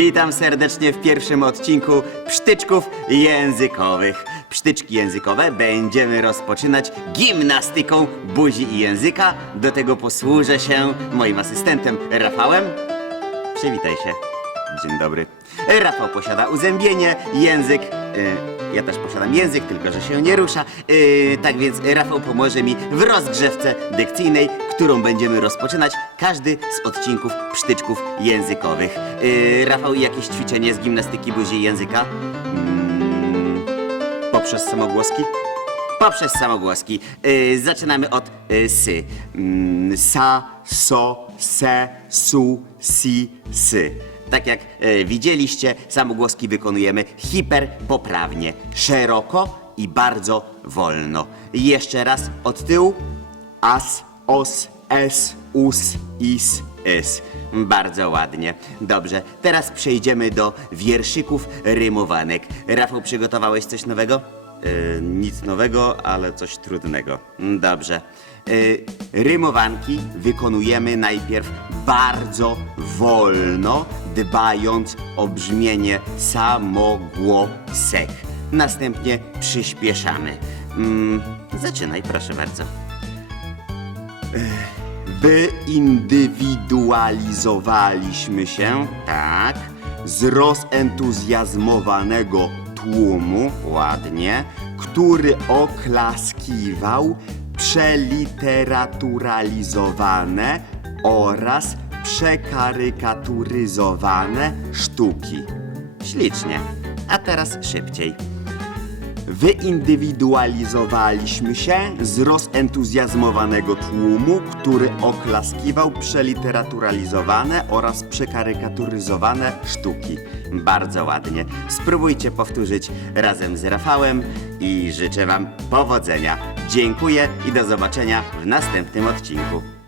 Witam serdecznie w pierwszym odcinku Psztyczków Językowych. Psztyczki językowe będziemy rozpoczynać gimnastyką buzi i języka. Do tego posłużę się moim asystentem Rafałem. Przywitaj się. Dzień dobry. Rafał posiada uzębienie, język. y, ja też posiadam język, tylko że się nie rusza. Y, tak więc Rafał pomoże mi w rozgrzewce dykcyjnej, którą będziemy rozpoczynać każdy z odcinków psztyczków językowych. Y, Rafał, jakieś ćwiczenie z gimnastyki buzi języka? Mm, poprzez samogłoski? Poprzez samogłoski. Y, zaczynamy od y, sy. Mm, sa, so, se, su, si, sy. Tak jak y, widzieliście, samogłoski wykonujemy hiperpoprawnie, szeroko i bardzo wolno. Jeszcze raz od tyłu. As, os, es, us, is, is. Bardzo ładnie. Dobrze, teraz przejdziemy do wierszyków rymowanek. Rafał, przygotowałeś coś nowego? Yy, nic nowego, ale coś trudnego. Dobrze. Yy, rymowanki wykonujemy najpierw bardzo wolno, dbając o brzmienie samogłosek. Następnie przyspieszamy. Mm, zaczynaj, proszę bardzo. Wyindywidualizowaliśmy się, tak, z rozentuzjazmowanego tłumu, ładnie, który oklaskiwał przeliteraturalizowane oraz przekarykaturyzowane sztuki. Ślicznie. A teraz szybciej. Wyindywidualizowaliśmy się z rozentuzjazmowanego tłumu, który oklaskiwał przeliteraturalizowane oraz przekarykaturyzowane sztuki. Bardzo ładnie. Spróbujcie powtórzyć razem z Rafałem i życzę Wam powodzenia. Dziękuję i do zobaczenia w następnym odcinku.